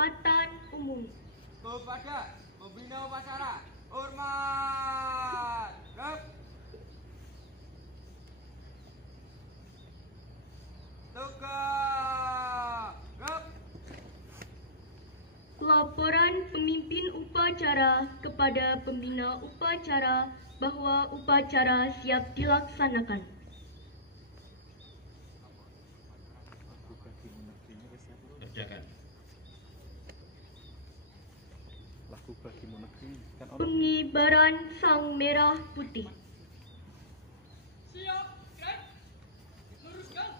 penghormatan umum. Kepada pembina upacara, hormat. Tegak. Laporan pemimpin upacara kepada pembina upacara bahwa upacara siap dilaksanakan. Kerjakan. Pengibaran sang merah putih. Siap, gerak. Luruskan.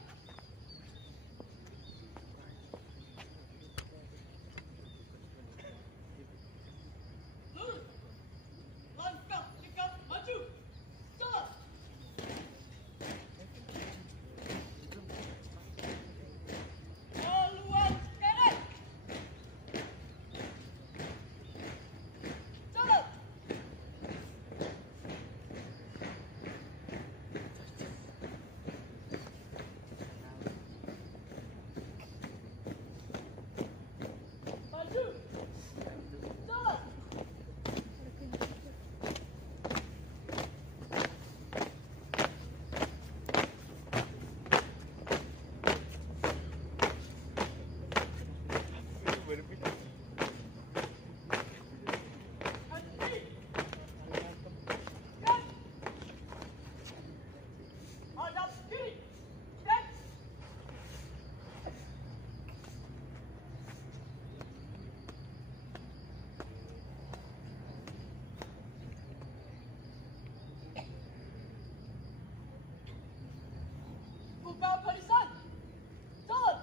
Lurus. Langkah dekat maju. Jalan. Haluan kanan. Jalan. Maju. Jalan. Henti. Gerak. Hadap kiri. Gerak. Buka barisan. Jalan.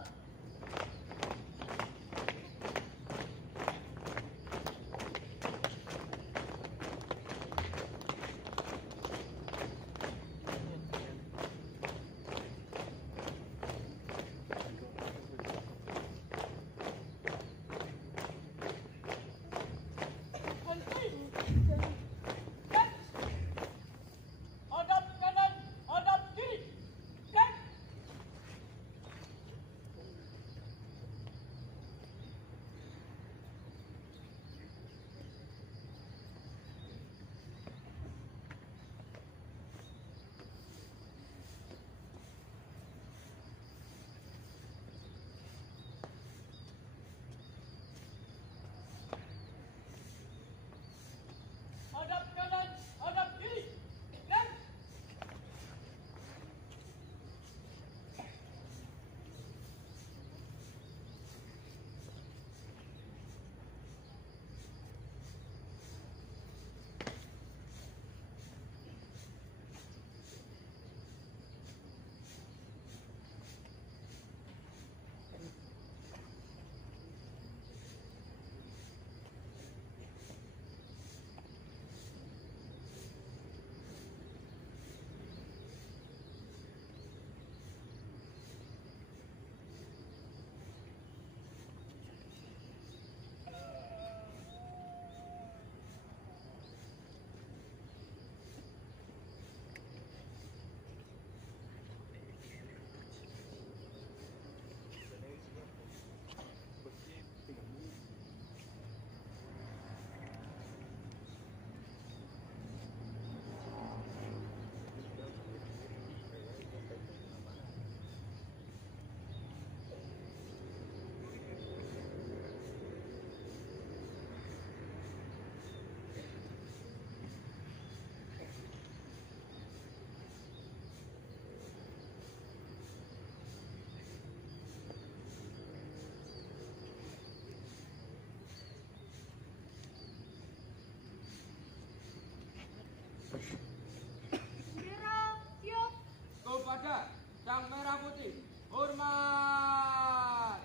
Henti. Gerak. Hadap kanan, hadap kiri. Gerak. Hadap kanan, hadap kiri. Gerak. Bendera siap. Kepada sang merah putih, hormat.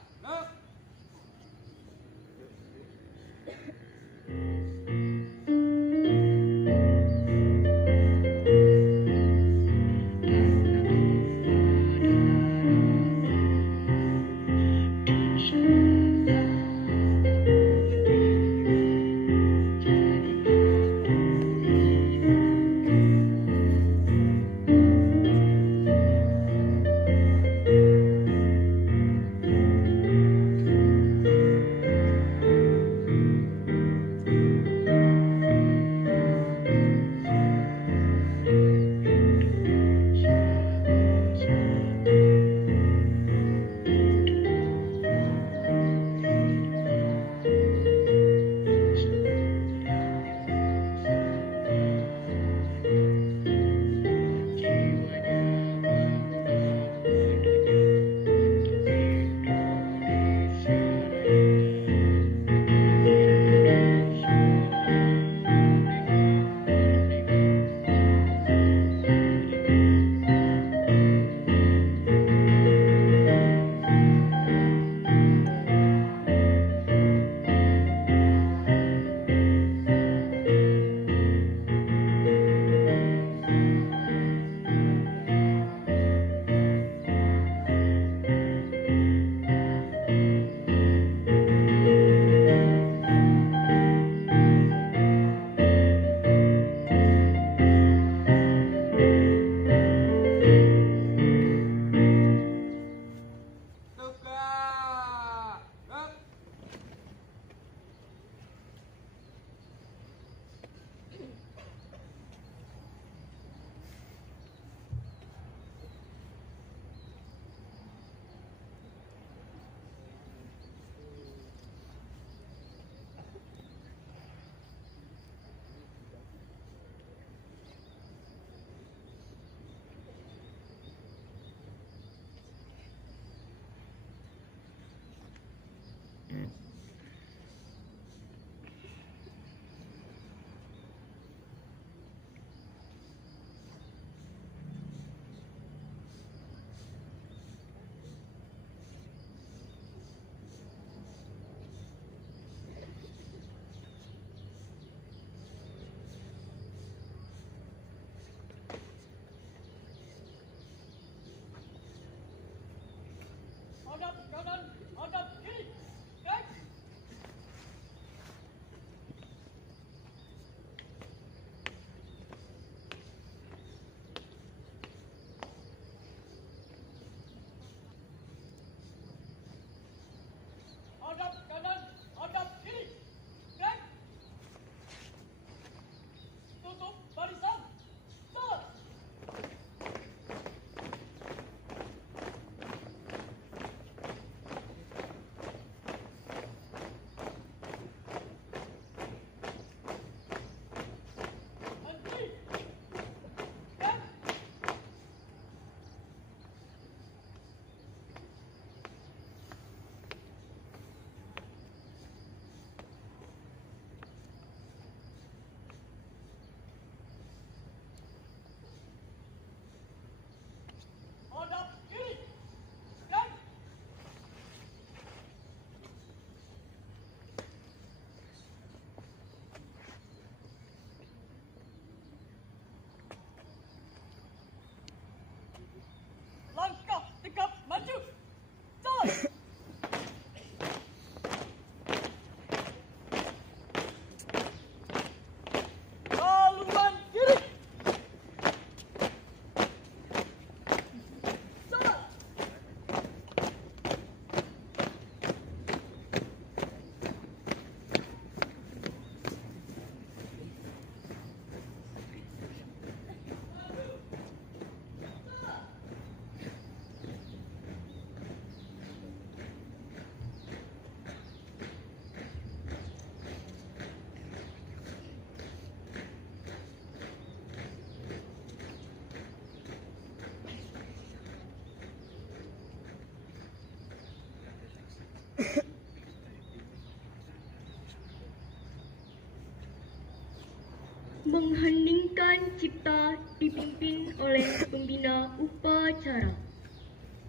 Mengheningkan cipta dipimpin oleh pembina upacara.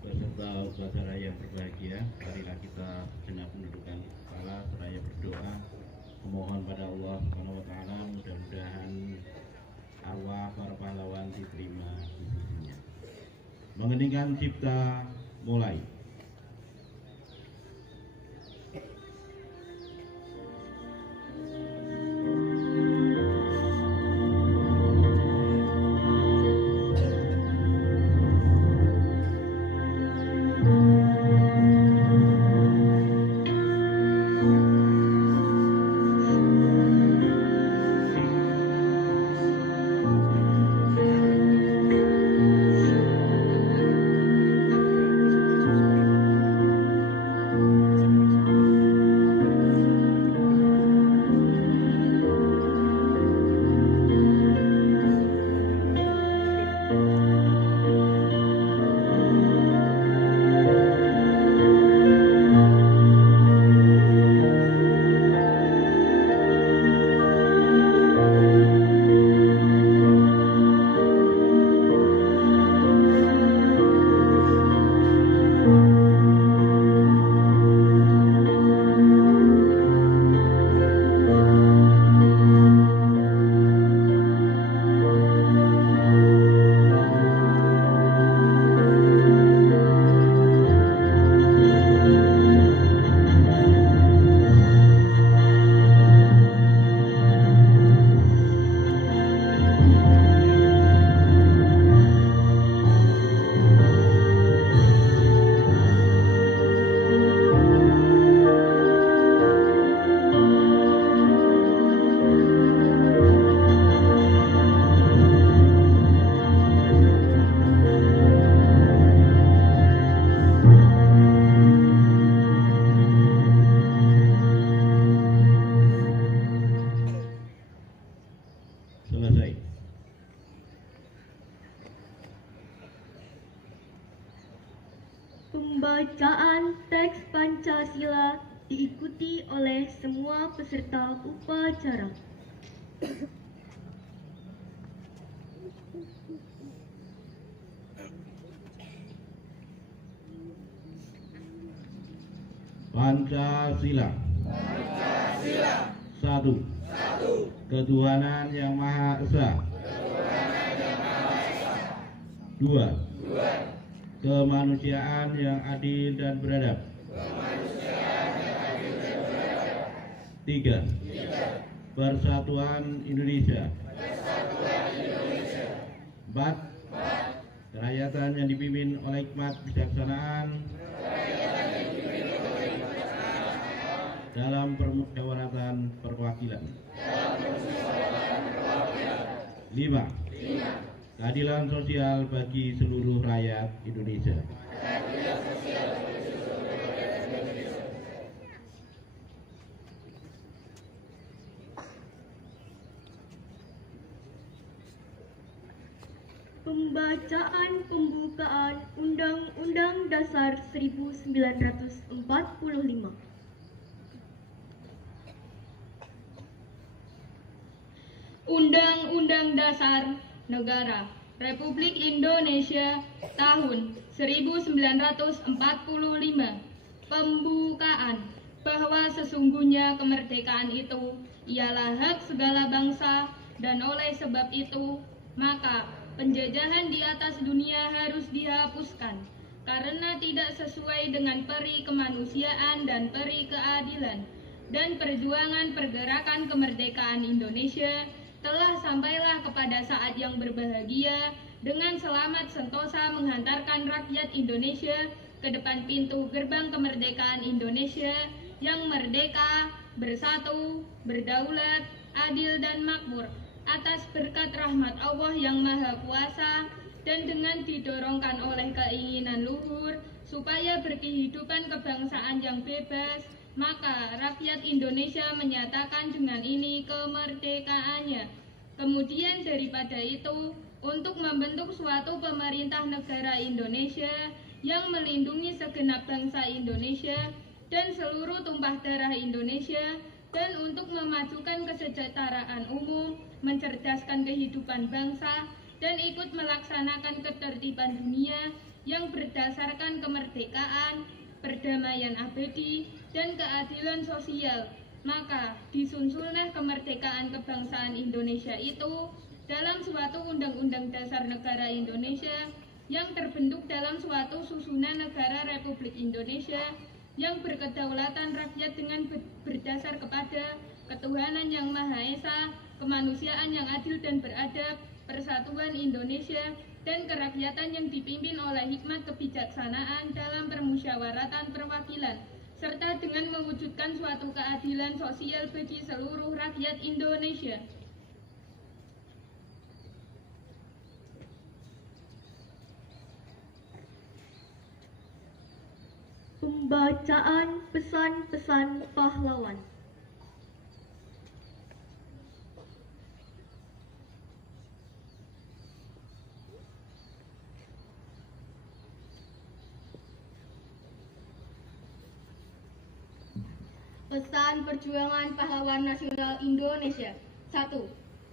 Beserta upacara yang berbahagia, marilah kita sejenak menundukkan kepala seraya berdoa memohon pada Allah SWT, mudah-mudahan arwah para pahlawan diterima di sisinya. Mengheningkan cipta, mulai. Selesai. Pembacaan teks Pancasila diikuti oleh semua peserta upacara. Pancasila. Satu. Ketuhanan yang Maha Esa. Dua. Kemanusiaan yang adil dan beradab. Tiga. Persatuan Indonesia. Empat. Kerakyatan yang dipimpin oleh hikmat bijaksanaan dalam permusyawaratan perwakilan. 5. Keadilan sosial bagi seluruh rakyat Indonesia. Pembacaan pembukaan Undang-Undang Dasar 1945. Undang-Undang Dasar Negara Republik Indonesia tahun 1945. Pembukaan bahwa sesungguhnya kemerdekaan itu ialah hak segala bangsa dan oleh sebab itu maka penjajahan di atas dunia harus dihapuskan karena tidak sesuai dengan peri kemanusiaan dan peri keadilan, dan perjuangan pergerakan kemerdekaan Indonesia telah sampailah kepada saat yang berbahagia dengan selamat sentosa menghantarkan rakyat Indonesia ke depan pintu gerbang kemerdekaan Indonesia yang merdeka, bersatu, berdaulat, adil dan makmur atas berkat rahmat Allah yang Maha Kuasa, dan dengan didorongkan oleh keinginan luhur supaya berkehidupan kebangsaan yang bebas, maka rakyat Indonesia menyatakan dengan ini kemerdekaannya. Kemudian daripada itu, untuk membentuk suatu pemerintah negara Indonesia yang melindungi segenap bangsa Indonesia dan seluruh tumpah darah Indonesia, dan untuk memajukan kesejahteraan umum, mencerdaskan kehidupan bangsa, dan ikut melaksanakan ketertiban dunia yang berdasarkan kemerdekaan, perdamaian abadi, dan keadilan sosial. Maka disunsullah kemerdekaan kebangsaan Indonesia itu dalam suatu Undang-Undang Dasar Negara Indonesia yang terbentuk dalam suatu susunan negara Republik Indonesia yang berkedaulatan rakyat dengan berdasar kepada ketuhanan yang Maha Esa, kemanusiaan yang adil dan beradab, persatuan Indonesia, dan kerakyatan yang dipimpin oleh hikmat kebijaksanaan dalam permusyawaratan perwakilan, serta dengan mewujudkan suatu keadilan sosial bagi seluruh rakyat Indonesia. Pembacaan pesan-pesan pahlawan. Pesan perjuangan pahlawan nasional Indonesia. 1.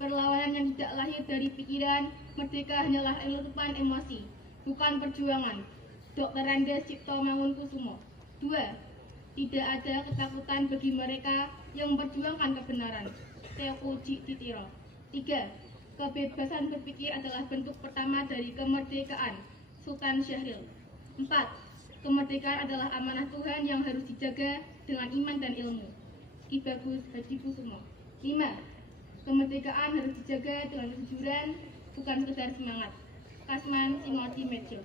Perlawanan yang tidak lahir dari pikiran, merdeka hanyalah letupan emosi, bukan perjuangan. Dr. Andes Cipto Mangunkusumo. 2. Tidak ada ketakutan bagi mereka yang memperjuangkan kebenaran. Teuku Titiro. 3. Kebebasan berpikir adalah bentuk pertama dari kemerdekaan. Sultan Syahrir. 4. Kemerdekaan adalah amanah Tuhan yang harus dijaga dengan iman dan ilmu. Ki Bagus Hadikusumo. 5. Kemerdekaan harus dijaga dengan kejujuran, bukan sekedar semangat. Kasman Singoti Medjo.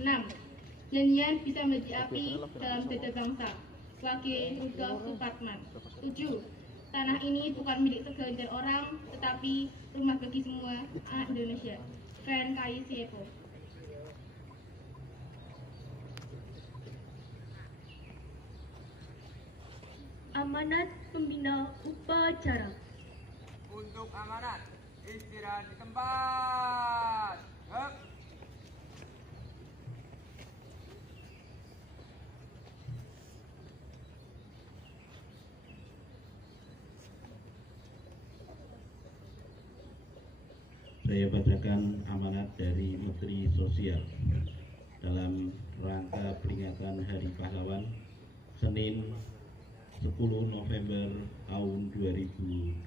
6. Nyanyian bisa menjadi api dalam dada bangsa. Wage Rudolf Supratman. 7. Tanah ini bukan milik segelintir orang, tetapi rumah bagi semua anak Indonesia. Fen Kai Siepo. Amanat pembina upacara. Untuk amanat, istirahat di tempat. Hup. Saya bacakan amanat dari Menteri Sosial dalam rangka peringatan Hari Pahlawan Senin 10 November tahun 2025.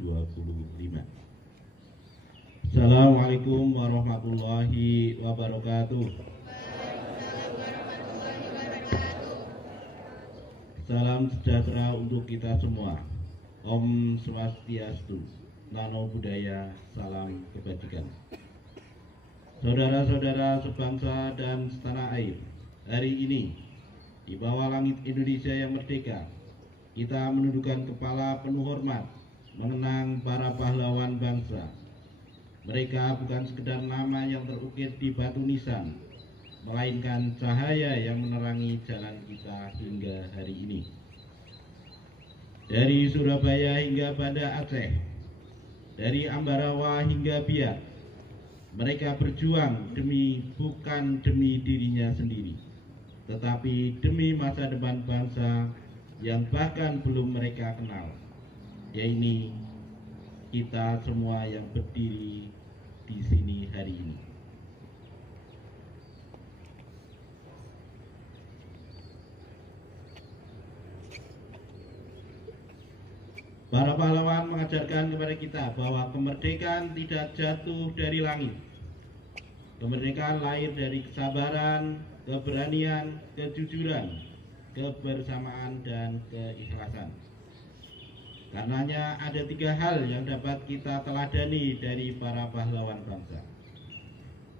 Assalamualaikum warahmatullahi wabarakatuh. Salam sejahtera untuk kita semua. Om Swastiastu, Namo Buddhaya, salam kebajikan. Saudara-saudara sebangsa dan setanah air, hari ini di bawah langit Indonesia yang merdeka, kita menundukkan kepala penuh hormat mengenang para pahlawan bangsa. Mereka bukan sekedar nama yang terukir di batu nisan, melainkan cahaya yang menerangi jalan kita hingga hari ini. Dari Surabaya hingga Banda Aceh, dari Ambarawa hingga Biak, mereka berjuang bukan demi dirinya sendiri, tetapi demi masa depan bangsa yang bahkan belum mereka kenal, yaitu kita semua yang berdiri di sini hari ini. Para pahlawan mengajarkan kepada kita bahwa kemerdekaan tidak jatuh dari langit. Kemerdekaan lahir dari kesabaran, keberanian, kejujuran, kebersamaan, dan keikhlasan. Karenanya ada 3 hal yang dapat kita teladani dari para pahlawan bangsa.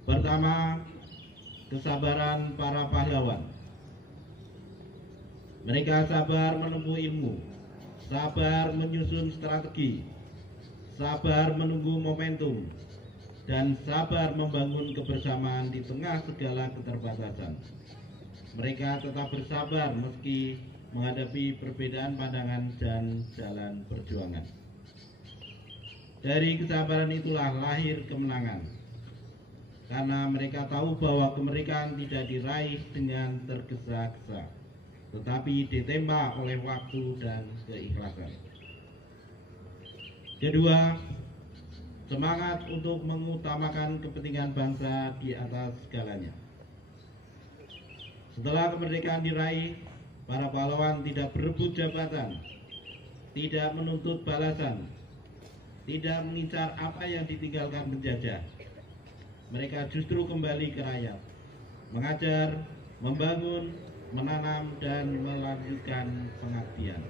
Pertama, kesabaran para pahlawan. Mereka sabar menempuh ilmu, sabar menyusun strategi, sabar menunggu momentum, dan sabar membangun kebersamaan di tengah segala keterbatasan. Mereka tetap bersabar meski menghadapi perbedaan pandangan dan jalan perjuangan. Dari kesabaran itulah lahir kemenangan. Karena mereka tahu bahwa kemerdekaan tidak diraih dengan tergesa-gesa, tetapi ditempa oleh waktu dan keikhlasan. Kedua, semangat untuk mengutamakan kepentingan bangsa di atas segalanya. Setelah kemerdekaan diraih, para pahlawan tidak berebut jabatan, tidak menuntut balasan, tidak mengincar apa yang ditinggalkan penjajah. Mereka justru kembali ke rakyat, mengajar, membangun, menanam, dan melanjutkan pengabdian.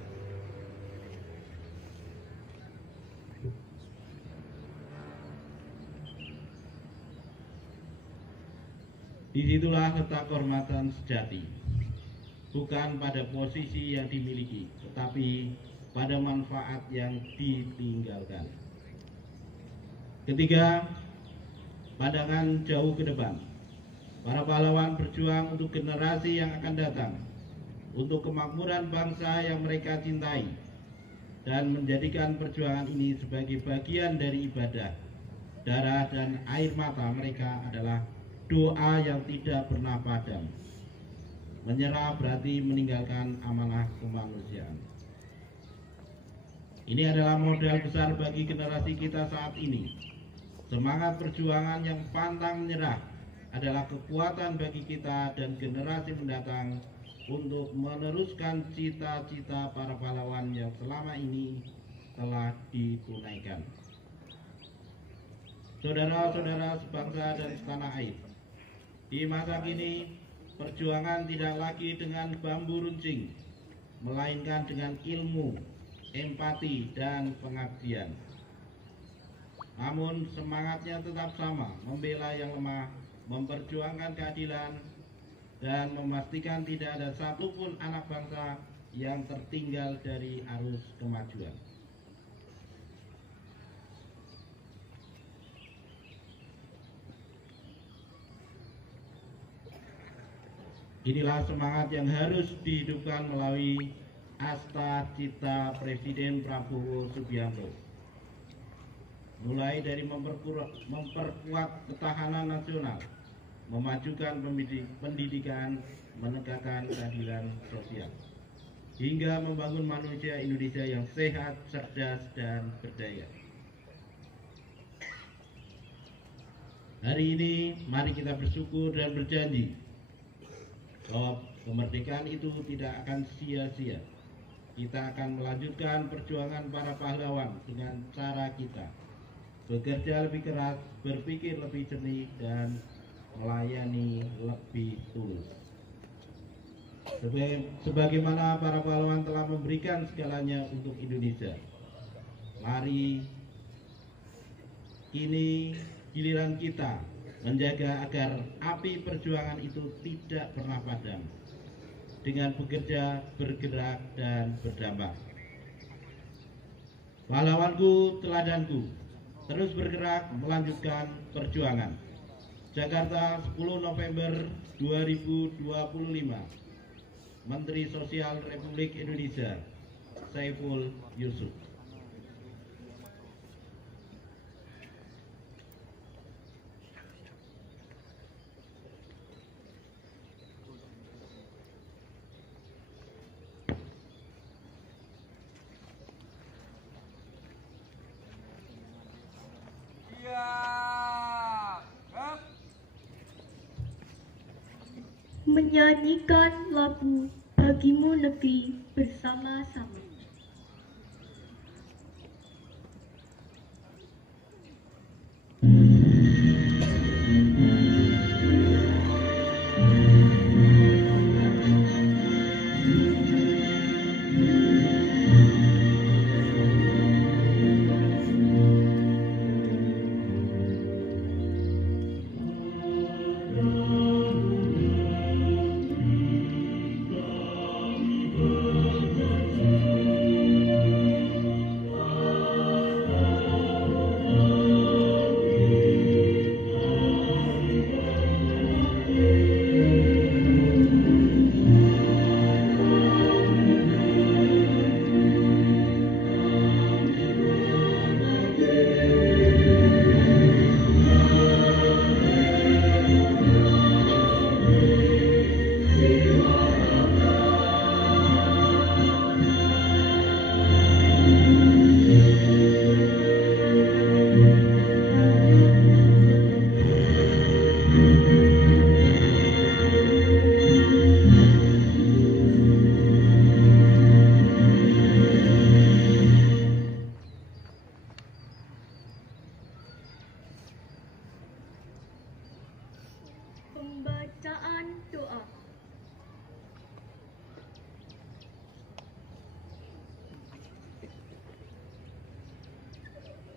Disitulah letak kehormatan sejati, bukan pada posisi yang dimiliki, tetapi pada manfaat yang ditinggalkan. Ketiga, pandangan jauh ke depan. Para pahlawan berjuang untuk generasi yang akan datang, untuk kemakmuran bangsa yang mereka cintai, dan menjadikan perjuangan ini sebagai bagian dari ibadah. Darah dan air mata mereka adalah doa yang tidak pernah padam. Menyerah berarti meninggalkan amanah kemanusiaan. Ini adalah modal besar bagi generasi kita saat ini. Semangat perjuangan yang pantang menyerah adalah kekuatan bagi kita dan generasi mendatang untuk meneruskan cita-cita para pahlawan yang selama ini telah ditunaikan. Saudara-saudara sebangsa dan setanah air, di masa kini perjuangan tidak lagi dengan bambu runcing, melainkan dengan ilmu, empati, dan pengabdian. Namun semangatnya tetap sama, membela yang lemah, memperjuangkan keadilan, dan memastikan tidak ada satupun anak bangsa yang tertinggal dari arus kemajuan. Inilah semangat yang harus dihidupkan melalui asta cita Presiden Prabowo Subianto. Mulai dari memperkuat ketahanan nasional, memajukan pendidikan, menegakkan keadilan sosial, hingga membangun manusia Indonesia yang sehat, cerdas, dan berdaya. Hari ini mari kita bersyukur dan berjanji bahwa kemerdekaan itu tidak akan sia-sia. Kita akan melanjutkan perjuangan para pahlawan dengan cara kita bekerja lebih keras, berpikir lebih jernih, dan melayani lebih tulus. Sebagaimana para pahlawan telah memberikan segalanya untuk Indonesia, mari kini giliran kita menjaga agar api perjuangan itu tidak pernah padam dengan bekerja, bergerak, dan berdampak. Pahlawanku, teladanku, terus bergerak melanjutkan perjuangan. Jakarta, 10 November 2025. Menteri Sosial Republik Indonesia, Saiful Yusuf. Menyanyikan lagu Bagimu Negeri bersama-sama. pembacaan doa.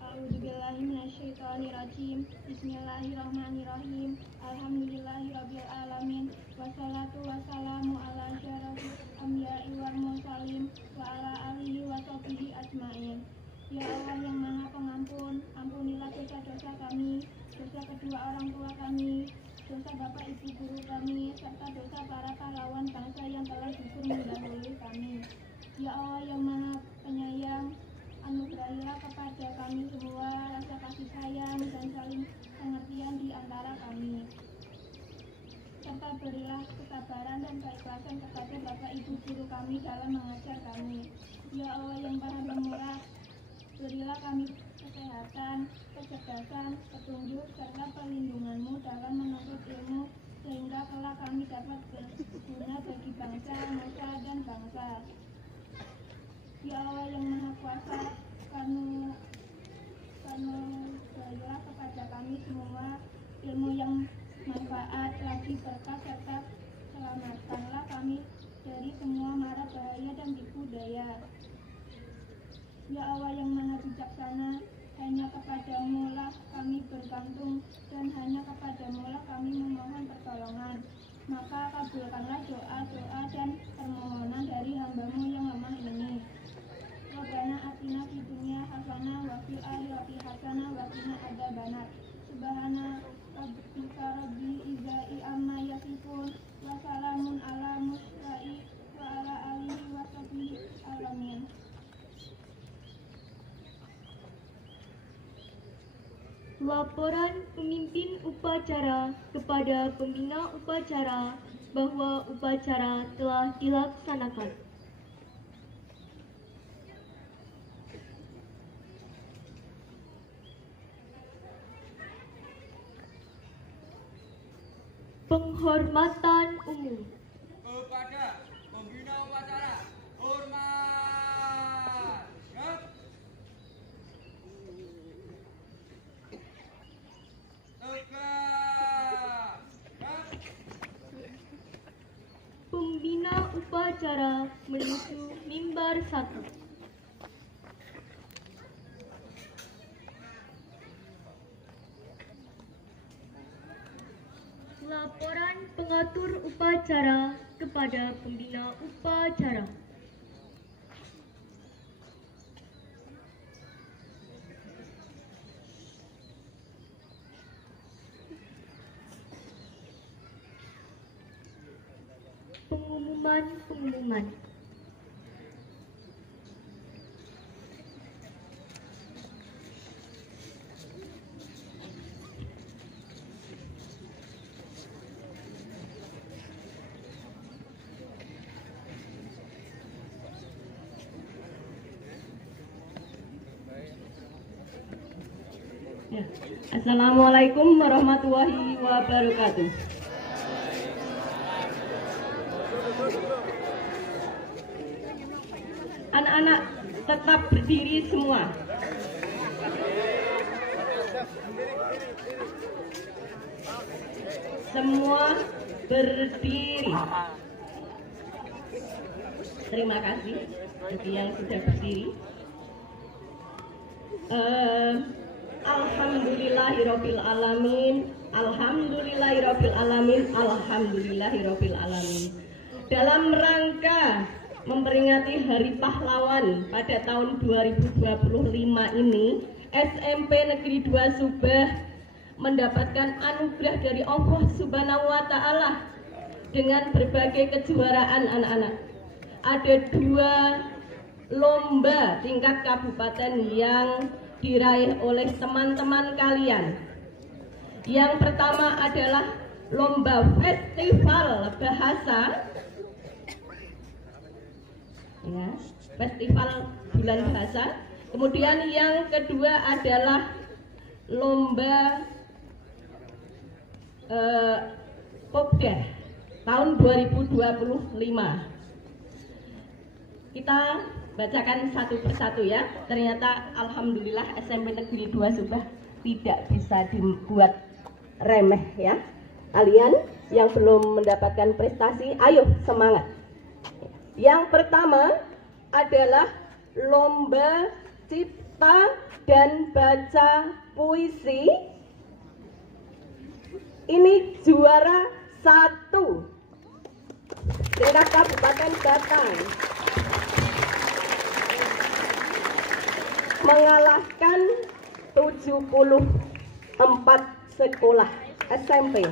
A'udzubillahiminasyaitonirrajim. Bismillahirrahmanirrahim. Alhamdulillahirabbil alamin. Wassalatu wassalamu ala asyrafil anbiya'i wal mursalin wa ala alihi wa sahbihi ajmain. Ya Allah yang Maha Pengampun, ampunilah dosa-dosa kami, dosa kedua orang tua kami, dosa bapak ibu guru kami, serta dosa para pahlawan bangsa yang telah gugur mendahului kami. Ya Allah yang Maha Penyayang, anugerahilah kepada kami semua rasa kasih sayang dan saling pengertian di antara kami. Serta berilah kesabaran dan keikhlasan kepada bapak ibu guru kami dalam mengajar kami. Ya Allah yang Maha Pemurah, berilah kami kesehatan, kecerdasan, petunjuk, serta perlindungan-Mu dalam menuntut ilmu, sehingga kelak kami dapat berguna bagi bangsa, nusa, dan bangsa. Ya Allah yang Maha Kuasa, berilah kepada kami semua ilmu yang manfaat, lagi berkah, serta selamatkanlah kami dari semua mara bahaya dan tipu daya. Ya Allah yang Maha Bijaksana, hanya kepadamu lah kami bergantung dan hanya kepadamu lah kami memohon pertolongan. Maka kabulkanlah doa-doa dan permohonan dari hamba-Mu yang lemah ini. Rabbana atina fid dunya hasanah wa fil akhirati hasanah wa qina adzabannar. Subhana rabbika rabbil izzati amma yasifun wa salamun ala mursalin wa ala alihi wa sahbihi alamin. Laporan pemimpin upacara kepada pembina upacara bahwa upacara telah dilaksanakan. Penghormatan umum. Kepada pembina upacara, hormat. Siap. Tegak. Siap. Pembina upacara menuju mimbar 1. Laporan pengatur upacara kepada pembina upacara. Pengumuman. Ya. Assalamualaikum warahmatullahi wabarakatuh. Anak-anak tetap berdiri semua. Semua berdiri. Terima kasih bagi yang sudah berdiri. Alhamdulillahirabbil alamin. Alhamdulillahirabbil alamin. Alhamdulillahirabbil alamin. Dalam rangka memperingati Hari Pahlawan pada tahun 2025 ini, SMP Negeri 2 Subah mendapatkan anugerah dari Allah Subhanahu wa Ta'ala dengan berbagai kejuaraan anak-anak. Ada 2 lomba tingkat kabupaten yang diraih oleh teman-teman kalian. Yang pertama adalah lomba festival bahasa, ya, festival bulan bahasa. Kemudian yang kedua adalah lomba Popda tahun 2025. Kita bacakan satu persatu ya. Ternyata alhamdulillah SMP Negeri 2 Subah tidak bisa dibuat remeh ya. Kalian yang belum mendapatkan prestasi, ayo semangat. Yang pertama adalah lomba cipta dan baca puisi. Ini juara 1 tingkat Kabupaten Batang, mengalahkan 74 sekolah SMP.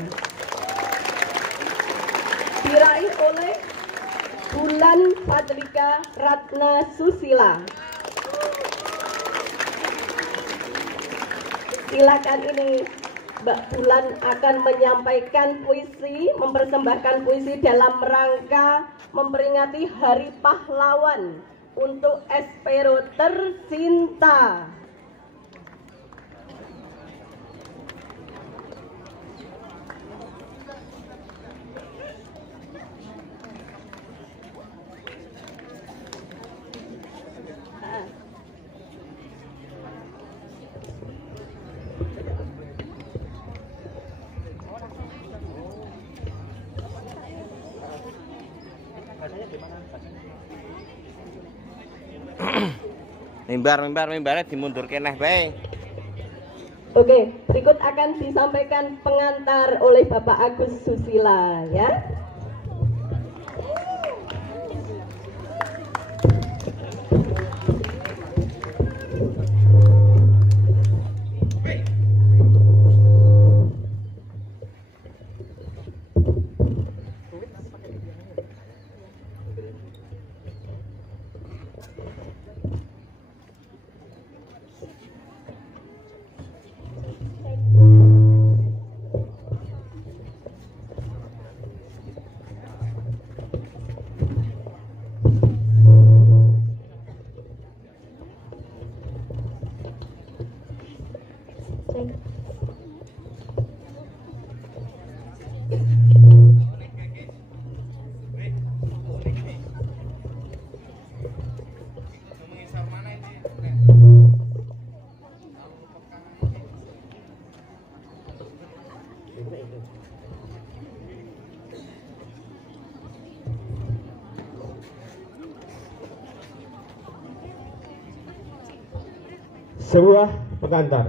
Diraih oleh Bulan Fadlika Ratna Susila. Silakan, ini Mbak Bulan akan menyampaikan puisi, mempersembahkan puisi dalam rangka memperingati Hari Pahlawan untuk Espero tercinta. Mimbarnya dimundurke neh bae. Oke, berikut akan disampaikan pengantar oleh Bapak Agus Susila ya. Sebuah pengantar.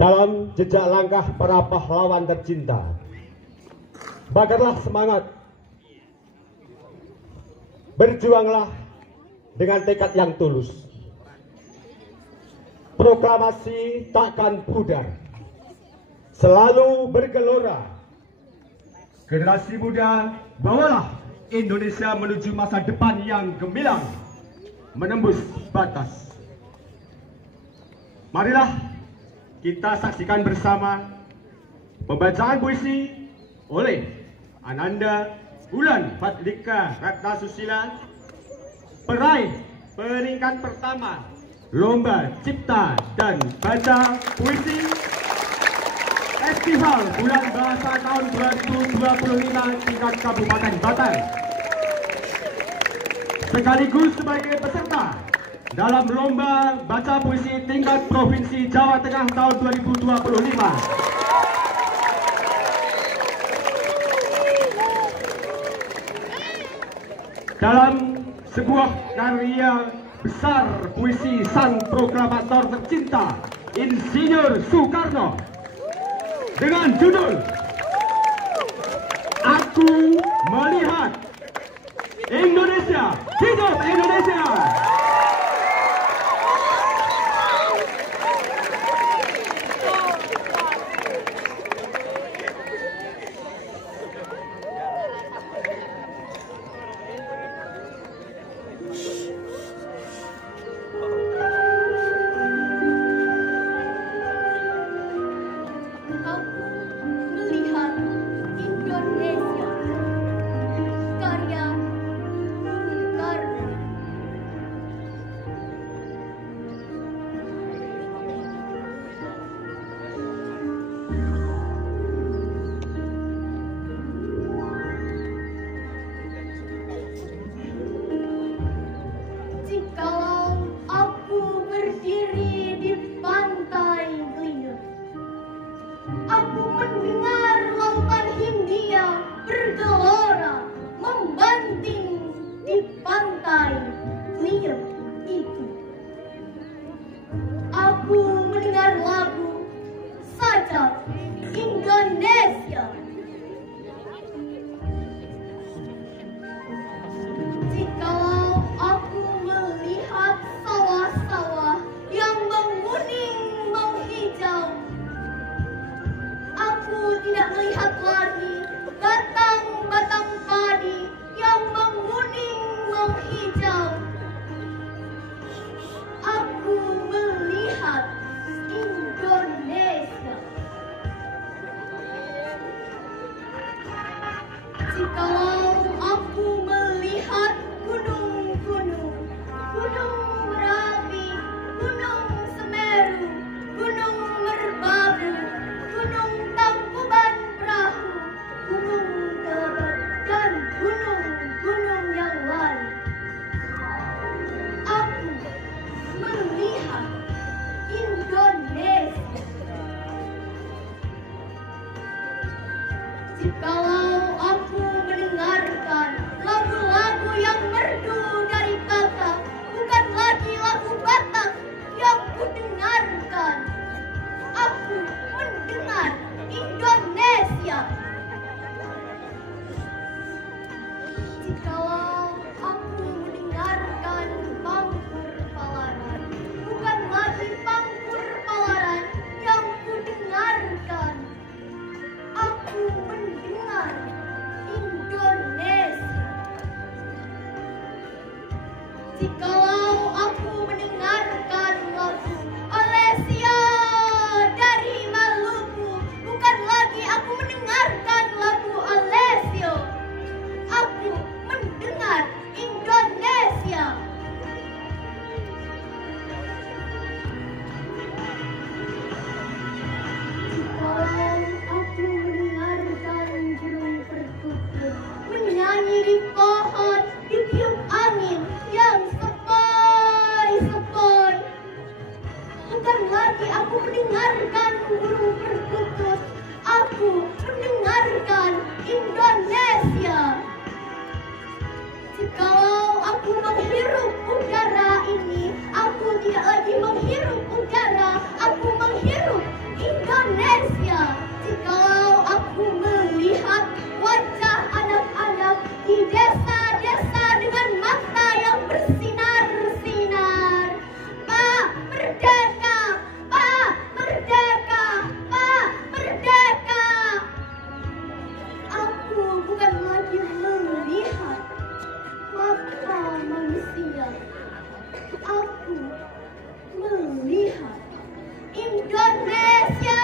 Dalam jejak langkah para pahlawan tercinta, bakarlah semangat, berjuanglah dengan tekad yang tulus. Proklamasi takkan pudar, selalu bergelora. Generasi muda, bawalah Indonesia menuju masa depan yang gemilang, menembus batas. Marilah kita saksikan bersama pembacaan puisi oleh Ananda Bulan Fadlika Ratna Susila, peraih peringkat pertama Lomba Cipta dan Baca Puisi Festival Bulan Bahasa tahun 2025 tingkat Kabupaten Batang, sekaligus sebagai peserta dalam Lomba Baca Puisi tingkat Provinsi Jawa Tengah tahun 2025. Dalam sebuah karya besar puisi sang proklamator tercinta Insinyur Soekarno dengan judul Aku Melihat Indonesia, Hidup Indonesia. tidak melihat lagi batang-batang padi yang menguning menghijau. Aku melihat Indonesia. Jikalau aku melihat gunung-gunung, Gunung Merapi, Gunung Semeru, Gunung Merbabu, Gunung Tangkuban Perahu, Gunung Kelebet, dan gunung-gunung yang lain, aku melihat Indonesia. Jikalau aku mendengarkan lagu-lagu yang merdu dari kakak, bukan lagi lagu Batak yang kudengarkan, aku mendengar Indonesia. Jikalau aku mendengarkan Pangkur Palaran, bukan lagi Pangkur Palaran yang kudengarkan, aku mendengar Indonesia. Jikalau aku mendengarkan lagu Olesia dari Maluku, bukan lagi aku mendengarkan lagu Alessio, aku mendengar Indonesia. Jikalau aku mendengarkan burung perkutut menyanyi di pohon, ditiup angin yang sepoi-sepoi, bukan lagi aku mendengarkan burung perkutut, aku mendengarkan Indonesia. Jikalau aku menghirup udara ini, aku tidak lagi menghirup udara, aku menghirup Indonesia. Jikalau aku melihat wajah anak-anak di desa-desa dengan mata yang bersinar-sinar, Pak Merdeka, Pak Merdeka, Pak Merdeka, aku bukan lagi melihat mata manusia, aku melihat Indonesia.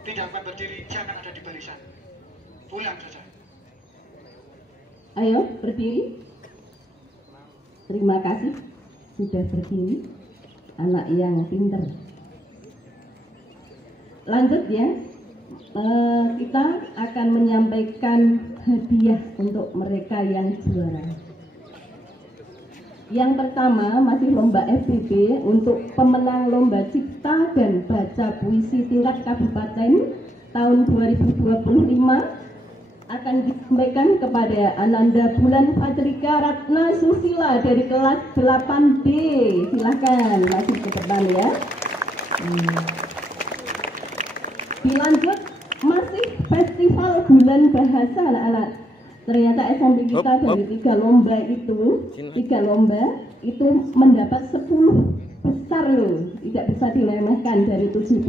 Tidak berdiri, jangan ada di barisan. Pulang saja. Ayo berdiri. Terima kasih sudah berdiri, anak yang pinter. Lanjut ya, kita akan menyampaikan hadiah untuk mereka yang juara. Yang pertama masih lomba FBB untuk pemenang lomba cipta dan baca puisi tingkat kabupaten tahun 2025 akan disampaikan kepada Ananda Bulan Fajrika Ratna Susila dari kelas 8D. Silahkan masuk ke depan ya. Dilanjut masih festival bulan bahasa anak-anak. Ternyata SMP kita dari 3 lomba itu mendapat 10 besar loh, tidak bisa diremehkan dari 75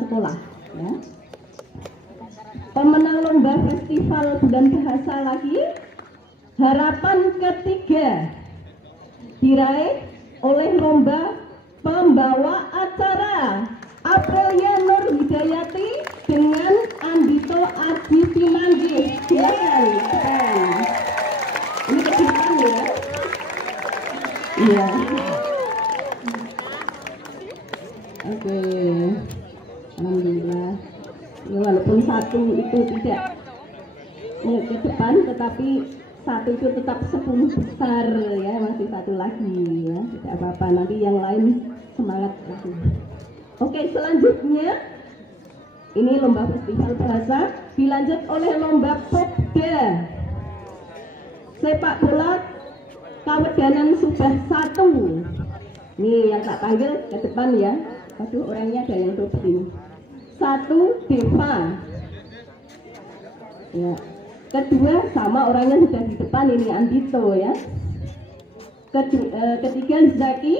sekolah ya. Pemenang lomba festival bulan bahasa lagi, harapan ketiga diraih oleh lomba pembawa acara Aprilia Nur Hidayati dengan Andito Adi Simanggih. Silakan. Ini ke depan ya. Iya. Oke, alhamdulillah. Ya, walaupun satu itu tidak ke depan, tetapi satu itu tetap 10 besar ya, masih satu lagi ya, tidak apa-apa. Nanti yang lain semangat lagi. Oke, selanjutnya ini lomba festival bahasa dilanjut oleh lomba Popda sepak bola Kawedanan Subah 1. Nih yang tak panggil ke depan ya. Aduh, orangnya ada yang tutup. 1 Deva. Ya. Kedua sama orangnya sudah di depan, ini Andito ya. Ketiga Zaki.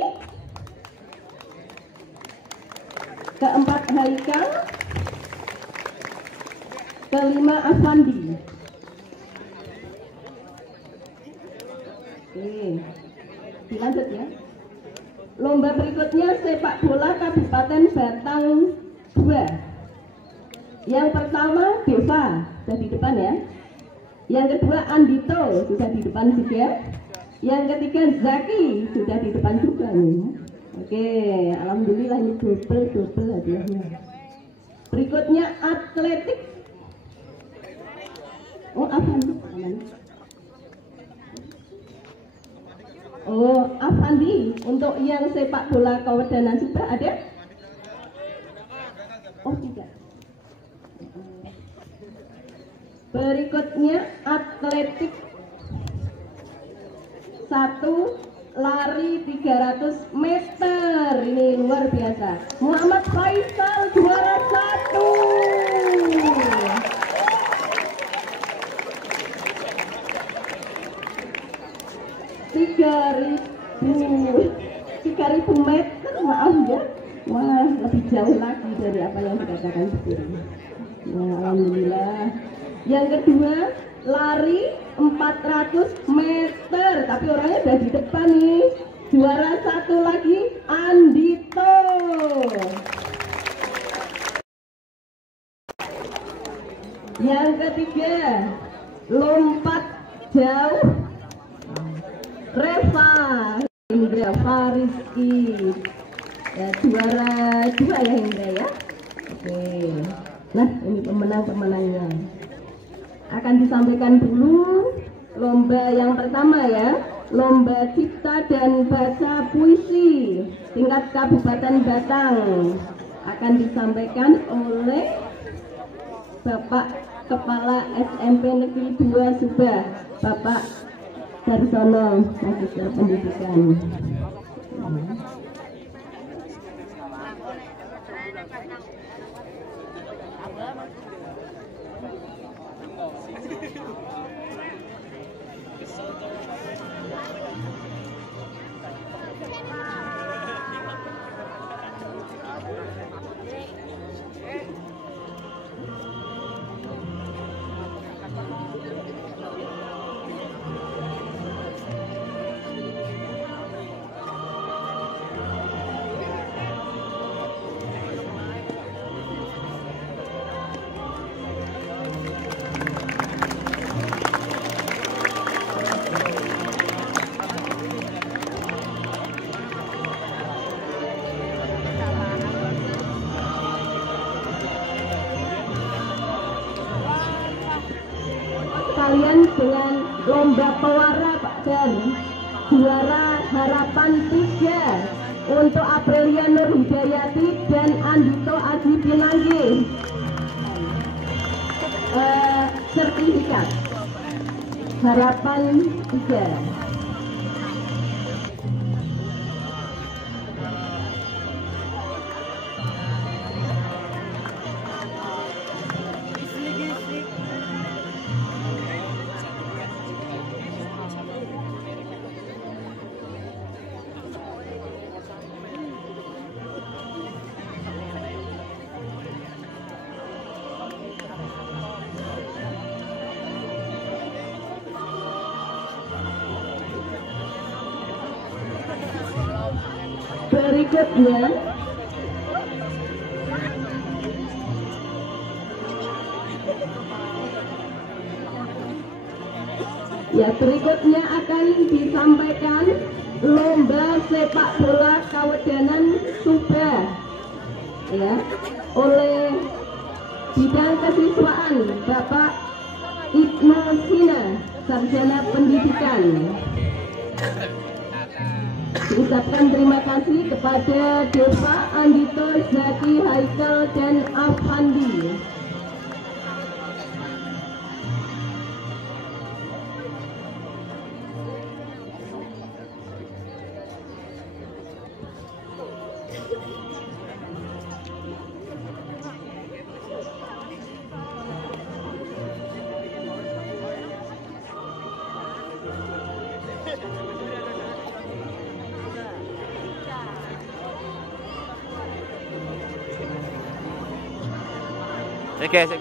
Keempat Haikal. Kelima Afandi. Oke, dilanjut ya. Lomba berikutnya sepak bola Kabupaten Batang 2. Yang pertama Deva, sudah di depan ya. Yang kedua Andito, sudah di depan juga. Yang ketiga Zaki, sudah di depan juga nih. Oke, alhamdulillah ini double hadiahnya. Berikutnya atletik. Oh, Afandi. Oh, Afandi. Untuk yang sepak bola Kawedanan Subah ada? Oh, tidak. Berikutnya atletik 1 lari 300 meter. Ini luar biasa. Muhammad Faisal juara 1. 3.000 meter, maaf ya. Wah, lebih jauh lagi dari apa yang dikatakan sebelumnya. Nah, alhamdulillah. Yang kedua, lari 400 meter, tapi orangnya udah di depan nih. Juara 1 lagi, Andito. Yang ketiga, lompat jauh, Reva Indra Fariski ya, juara 2 ya Indra ya. Oke, nah ini pemenang-pemenangnya akan disampaikan dulu. Lomba yang pertama ya, lomba cipta dan baca puisi tingkat Kabupaten Batang, akan disampaikan oleh Bapak Kepala SMP Negeri 2 Subah, Bapak Darsono, Magister Pendidikan. Kalian dengan lomba pewara Pak Dan, juara harapan 3 untuk Aprilia Nur Hidayati dan Andito Aji Pinanggi. Sertifikat harapan 3. Berikutnya ya, berikutnya akan disampaikan lomba sepak bola Kawedanan Subah ya oleh bidang kesiswaan Bapak Ibnu Sina, Sarjana Pendidikan. Diucapkan terima kasih kepada Deva Andito, Zaki, Haikal, dan Afandi. Guys.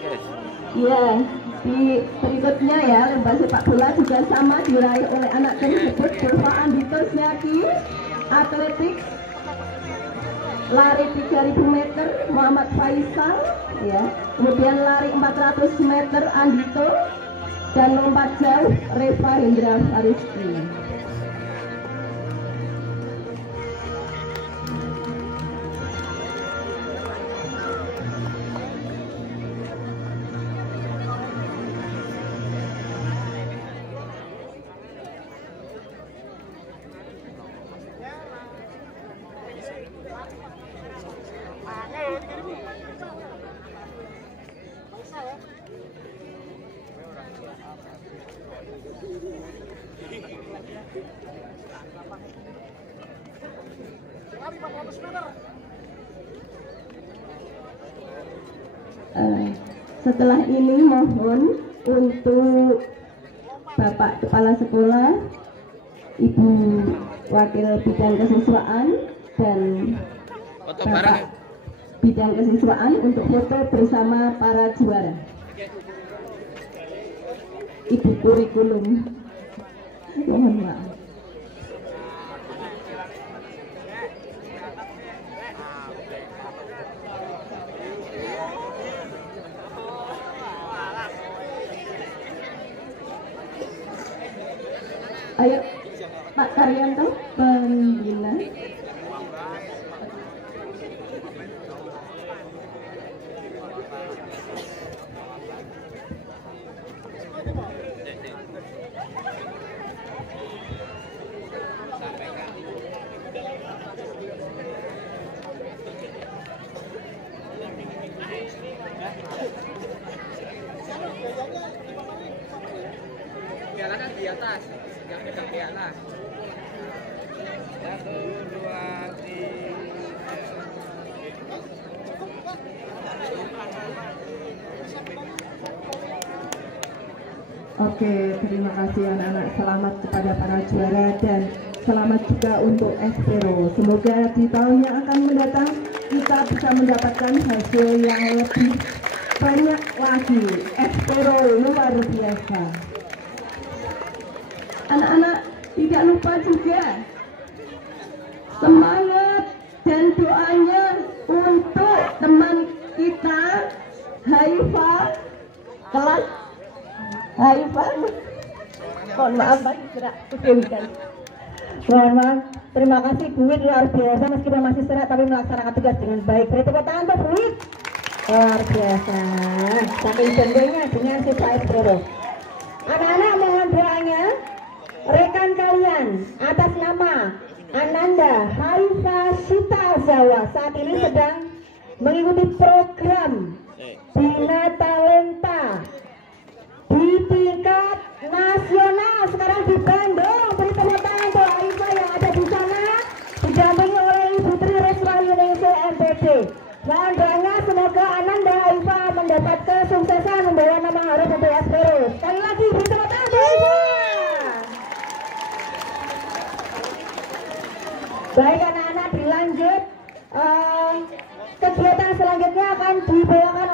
Ya, di berikutnya ya, lomba sepak bola juga sama diraih oleh anak tersebut. Deva Andito Zaki, atletik, lari 3000 meter Muhammad Faisal, ya. Kemudian lari 400 meter Andito, dan lompat jauh Reva Hendra Fariski. Setelah ini mohon untuk Bapak Kepala Sekolah, Ibu Wakil Bidang Kesiswaan, dan Bapak Bidang Kesiswaan untuk foto bersama para juara. Ibu kurikulum, mohon maaf. Ayo Pak Karyanto, pembina. Piala kan di atas, yang pegang piala. 1, 2, 3. Oke, terima kasih anak-anak. Selamat kepada para juara dan selamat juga untuk Espero. Semoga di tahun yang akan mendatang kita bisa mendapatkan hasil yang lebih banyak lagi. Espero luar biasa. Anak-anak tidak lupa juga semangat dan doanya untuk teman kita Haifa, kelas Haifa. Mohon maaf Pak, gerak bukan. Mohon maaf. Terima kasih Bu Wid, luar biasa meskipun masih serak tapi melaksanakan tugas dengan baik. Beri tepuk tangan untuk Bu Wid. Luar biasa. Saking bangga dengan siswa Espero. Anak-anak mohon doanya. Rekan kalian atas nama Ananda Haifa Sita Zawa saat ini sedang mengikuti program Bina Talenta di tingkat nasional sekarang di Bandung. Beri tepuk tangan untuk Haifa yang ada di sana didampingi oleh Ibu Tri Reswari Ningsih MPD. Mohon doanya semoga Ananda Haifa mendapat kesuksesan membawa nama harum untuk Espero. Sekali lagi beri tepuk tangan untuk Haifa. Baik anak-anak, dilanjut kegiatan selanjutnya akan dibawakan